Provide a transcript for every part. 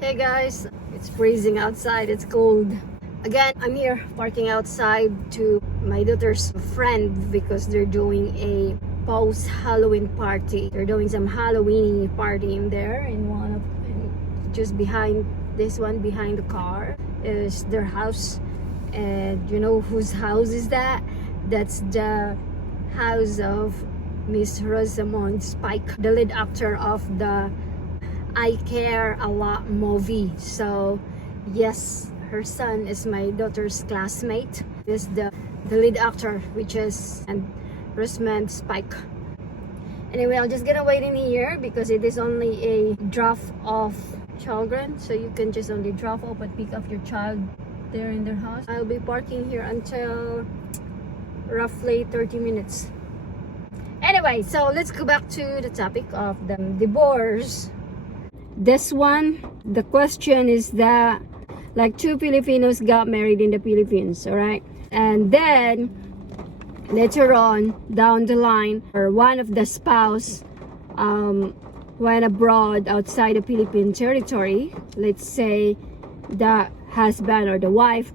Hey guys, it's freezing outside, it's cold. Again, I'm here parking outside to my daughter's friend because they're doing a post-Halloween party. They're doing some Halloween party in there just behind this one, behind the car is their house. And you know whose house is that? That's the house of Miss Rosamund Pike, the lead actor of the I Care a Lot movie. So yes, her son is my daughter's classmate. Is the lead actor, which is Rosamund Pike. Anyway, I'm just gonna wait in here because it is only a drop off children, so you can just only drop off and pick up your child there in their house. I'll be parking here until roughly 30 minutes. Anyway, so let's go back to the topic of the divorce. This one, the question is that like two Filipinos got married in the Philippines, all right? And then later on down the line, or one of the spouse went abroad outside the Philippine territory. Let's say the husband or the wife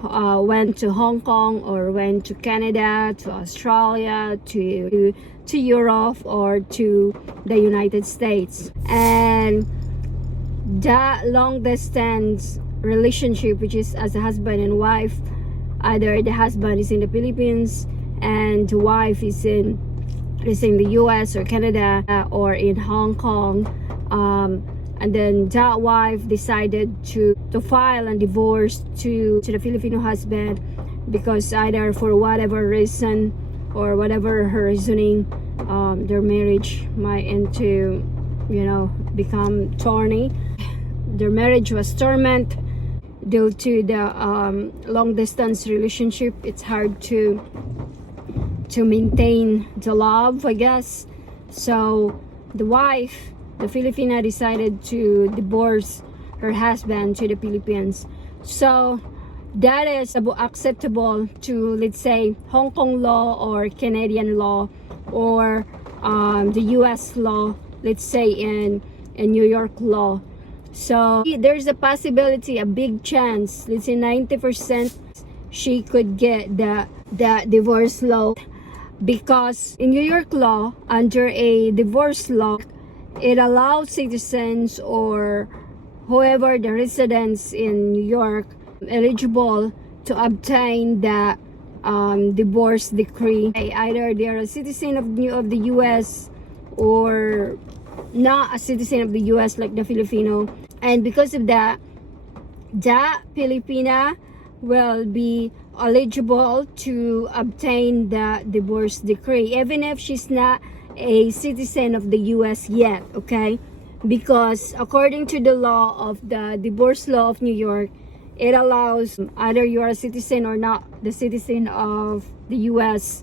went to Hong Kong or went to Canada, to Australia, to Europe, or to the United States. And that long distance relationship, which is as a husband and wife, either the husband is in the Philippines and the wife is in the US or Canada or in Hong Kong, and then that wife decided to file a divorce to the Filipino husband because either for whatever reason or whatever her reasoning, their marriage might become thorny. Their marriage was tormented due to the long distance relationship. It's hard to maintain the love, I guess. So the wife, the Filipina, decided to divorce her husband to the Philippines. So that is acceptable to, let's say, Hong Kong law or Canadian law or the US law, let's say in New York law. So there's a possibility, a big chance, let's say 90% she could get the divorce law, because in New York law, under a divorce law, it allows citizens or whoever the residents in New York eligible to obtain the divorce decree. Either they are a citizen of the US or not a citizen of the US like the Filipino. And because of that, the Filipina will be eligible to obtain the divorce decree, even if she's not a citizen of the US yet, okay? Because according to the law of the divorce law of New York, it allows either you are a citizen or not the citizen of the US,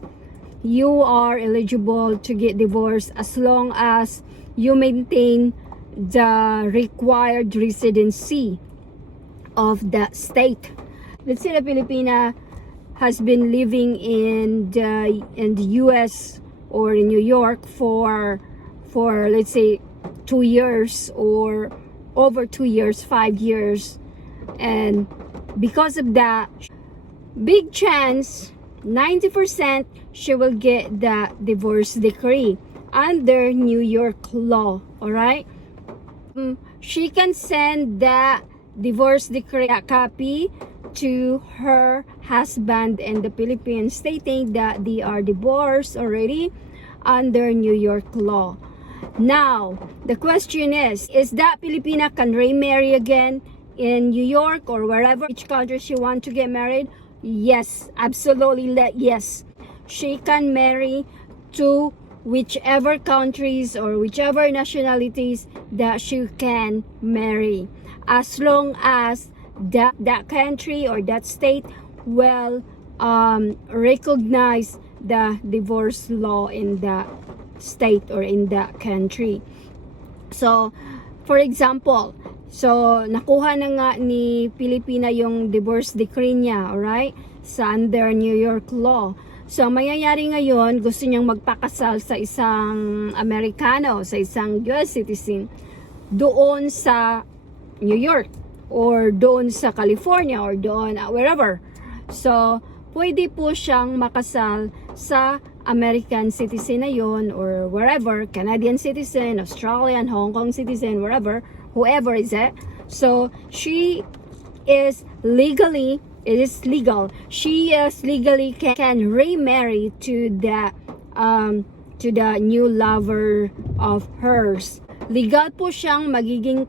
you are eligible to get divorced as long as you maintain the required residency of that state. Let's say the Filipina has been living in the US or in New York for let's say 2 years or over 2 years, 5 years, and because of that, big chance, 90% she will get the divorce decree under New York law. All right, she can send the divorce decree copy to her husband in the Philippines, stating that they are divorced already under New York law. Now the question is that Filipina can remarry again in New York or wherever, which country she want to get married? Yes, absolutely, yes. She can marry to whichever countries or whichever nationalities that she can marry, as long as that country or that state will recognize the divorce law in that state or in that country. So for example, so nakuha na nga ni Pilipina yung divorce decree niya, alright, sa under New York law. So, mayayari ngayon, gusto niyang magpakasal sa isang Amerikano, sa isang US citizen, doon sa New York or doon sa California or doon wherever. So, pwede po siyang makasal sa American citizen na yun or wherever, Canadian citizen, Australian, Hong Kong citizen, wherever, whoever is it. So, she is legally, it is legal, she is legally can remarry to the new lover of hers. Legal po siyang magiging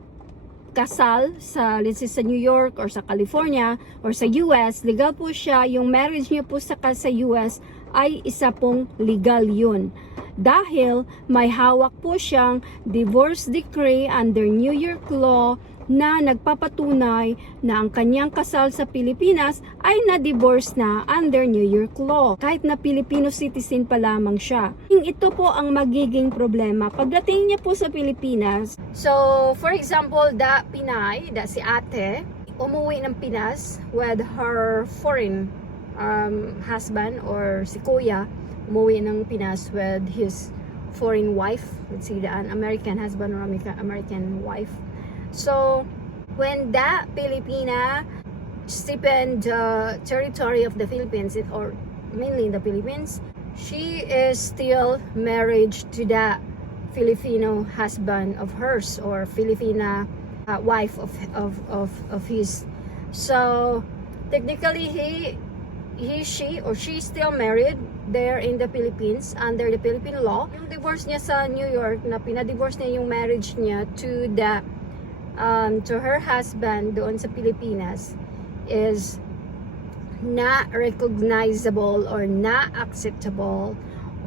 kasal sa, let's say, sa New York or sa California or sa US. Legal po siya, yung marriage niya po sa US ay isa pong legal yun. Dahil may hawak po siyang divorce decree under New York law na nagpapatunay na ang kanyang kasal sa Pilipinas ay na-divorce na under New York law, kahit na Filipino citizen pa lamang siya. Ito po ang magiging problema pagdating niya po sa Pilipinas. So, for example, Pinay, si ate, umuwi ng Pinas with her foreign husband, or si kuya, umuwi ng Pinas with his foreign wife, let's say an American husband or American wife. So, when that Filipina step in the territory of the Philippines, or mainly in the Philippines, she is still married to that Filipino husband of hers, or Filipina wife of his. So, technically, she still married there in the Philippines under the Philippine law. Yung divorce niya sa New York, na pinadivorce niya yung marriage niya to her husband doon sa Pilipinas, is not recognizable or not acceptable,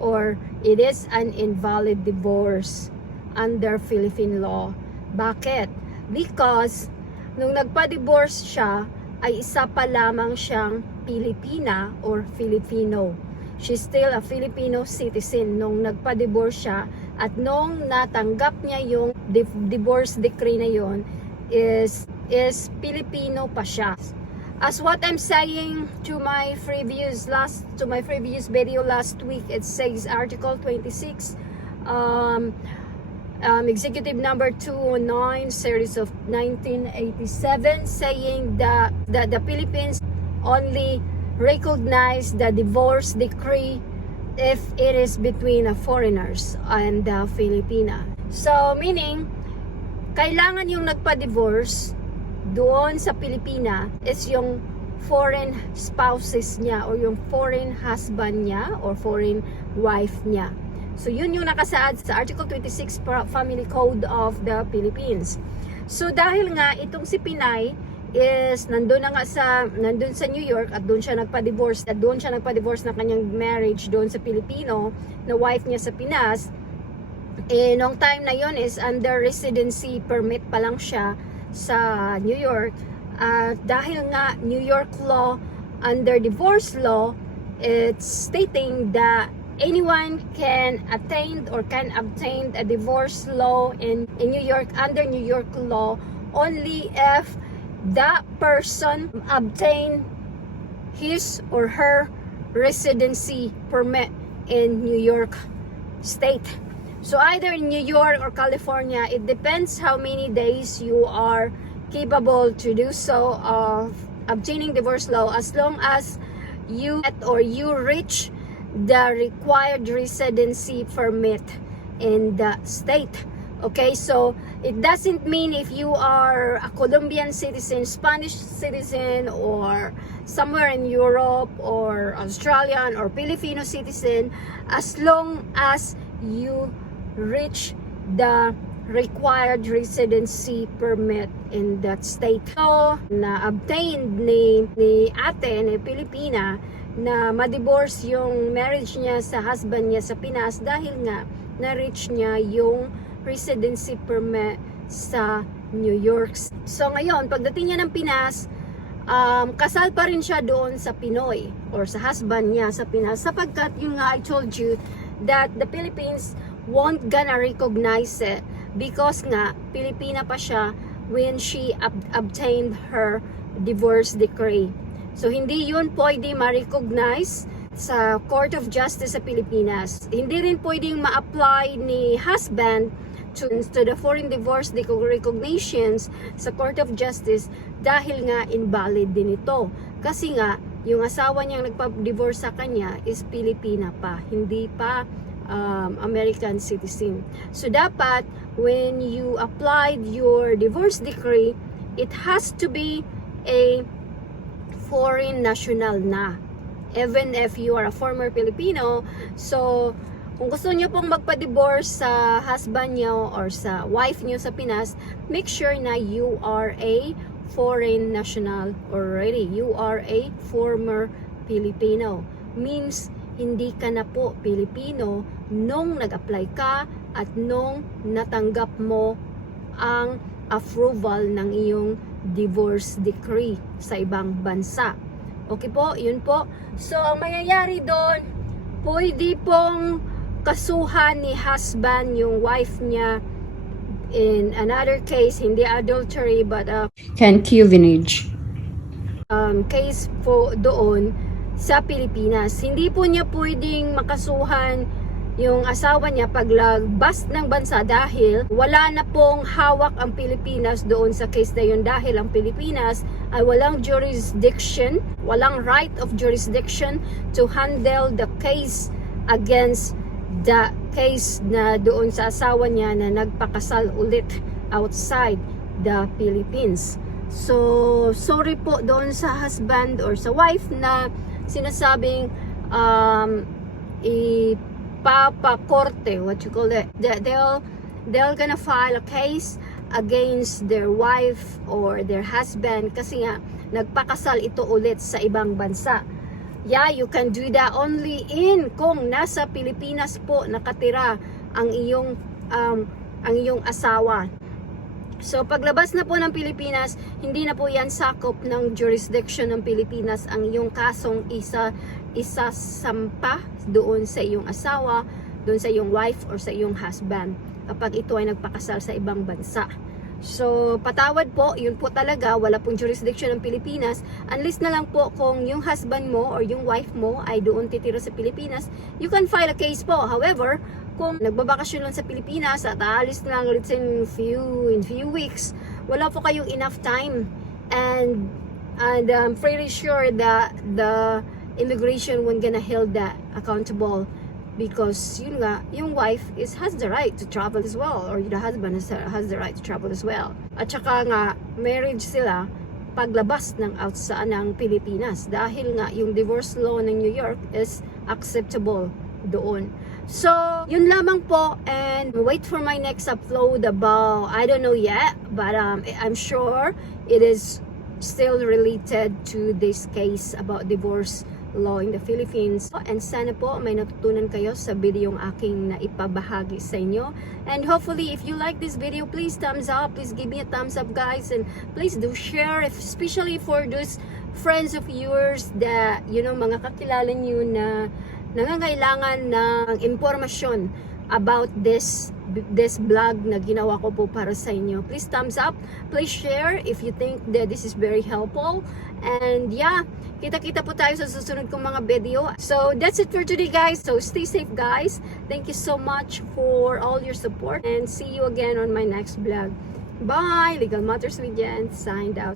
or it is an invalid divorce under Philippine law. Bakit? Because nung nagpa-divorce siya, ay isa pa lamang siyang Pilipina or Filipino. She's still a Filipino citizen nung nagpa-divorce siya, at nung natanggap niya yung divorce decree na yon, is Filipino pa siya. As what I'm saying to my previous video last week, it says Article 26, Executive Number 209, Series of 1987, saying that the Philippines only recognize the divorce decree if it is between foreigners and the Filipina. So, meaning, kailangan yung nagpa-divorce doon sa Pilipina is yung foreign spouses niya, or yung foreign husband niya, or foreign wife niya. So, yun yung nakasaad sa Article 26 Family Code of the Philippines. So, dahil nga itong si Pinay is nandun sa New York, at doon siya nagpa-divorce, ng kanyang marriage doon sa Pilipino na wife niya sa Pinas. Nung time na yon is under residency permit pa lang siya sa New York. Dahil nga New York law, under divorce law, it's stating that anyone can obtain a divorce law in New York under New York law only if that person obtain his or her residency permit in New York State. So either in New York or California, it depends how many days you are capable to do so of obtaining divorce law, as long as you reach the required residency permit in the state. Okay, so it doesn't mean if you are a Colombian citizen, Spanish citizen, or somewhere in Europe, or Australian or Filipino citizen, as long as you reach the required residency permit in that state. So, na-obtain ni ate, ni Pilipina, na ma-divorce yung marriage niya sa husband niya sa Pinas dahil nga na-reach niya yung residency permit sa New York. So ngayon, pagdating niya ng Pinas, kasal pa rin siya doon sa Pinoy, or sa husband niya sa Pinas, sapagkat yung nga I told you that the Philippines won't gonna recognize it, because nga Pilipina pa siya when she obtained her divorce decree. So hindi yun pwede ma-recognize sa Court of Justice sa Pilipinas. Hindi rin pwedeng ma-apply ni husband to the foreign divorce recognitions sa Court of Justice dahil nga invalid din ito. Kasi nga, yung asawa niyang nagpa-divorce sa kanya is Pilipina pa, hindi pa American citizen. So dapat, when you applied your divorce decree, it has to be a foreign national na. Even if you are a former Filipino, so kung gusto niyo pong magpa-divorce sa husband niyo or sa wife niyo sa Pinas, make sure na you are a foreign national already. You are a former Filipino. Means, hindi ka na po Pilipino nung nag-apply ka at nung natanggap mo ang approval ng iyong divorce decree sa ibang bansa. Okay po, yun po. So, ang mangyayari doon, pwede pong kasuhan ni husband yung wife niya in another case, hindi adultery but concubinage case po doon sa Pilipinas. Hindi po niya pwedeng makasuhan yung asawa niya paglabas ng bansa dahil wala na pong hawak ang Pilipinas doon sa case na yun dahil ang Pilipinas ay walang jurisdiction, walang right of jurisdiction to handle the case against the case na doon sa asawa niya na nagpakasal ulit outside the Philippines. So, sorry po doon sa husband or sa wife na sinasabing ipapakorte, what you call it, they'll gonna file a case against their wife or their husband kasi nga nagpakasal ito ulit sa ibang bansa. Yeah, you can do that only kung nasa Pilipinas po nakatira ang iyong asawa. So paglabas na po ng Pilipinas, hindi na po yan sakop ng jurisdiction ng Pilipinas ang iyong kasong isasampa doon sa iyong asawa, doon sa iyong wife or sa iyong husband kapag ito ay nagpakasal sa ibang bansa. So, patawad po, yun po talaga, wala pong jurisdiction ng Pilipinas. Unless na lang po kung yung husband mo or yung wife mo ay doon titira sa Pilipinas, you can file a case po. However, kung nagbabakasyon lang sa Pilipinas at aalis na lang, let's say in few weeks, wala po kayong enough time. And I'm pretty sure that the immigration won't gonna hold that accountable. Because yun nga, yung wife has the right to travel as well, or the husband has the right to travel as well. At saka nga, marriage sila paglabas ng outside ng Pilipinas dahil nga yung divorce law ng New York is acceptable doon. So, yun lamang po, and wait for my next upload about, I don't know yet, but I'm sure it is still related to this case about divorce law in the Philippines. And sana po may natutunan kayo sa video yung aking naipabahagi sa inyo. And hopefully, if you like this video, please thumbs up. Please give me a thumbs up, guys. And please do share, especially for those friends of yours that, you know, mga kakilala nyo na nangangailangan ng impormasyon about this vlog na ginawa ko po para sa inyo. Please thumbs up, please share if you think that this is very helpful. And yeah, kita-kita po tayo sa susunod kong mga video. So that's it for today, guys. So stay safe, guys. Thank you so much for all your support and see you again on my next vlog. Bye! Legal Matters with Jen, signed out.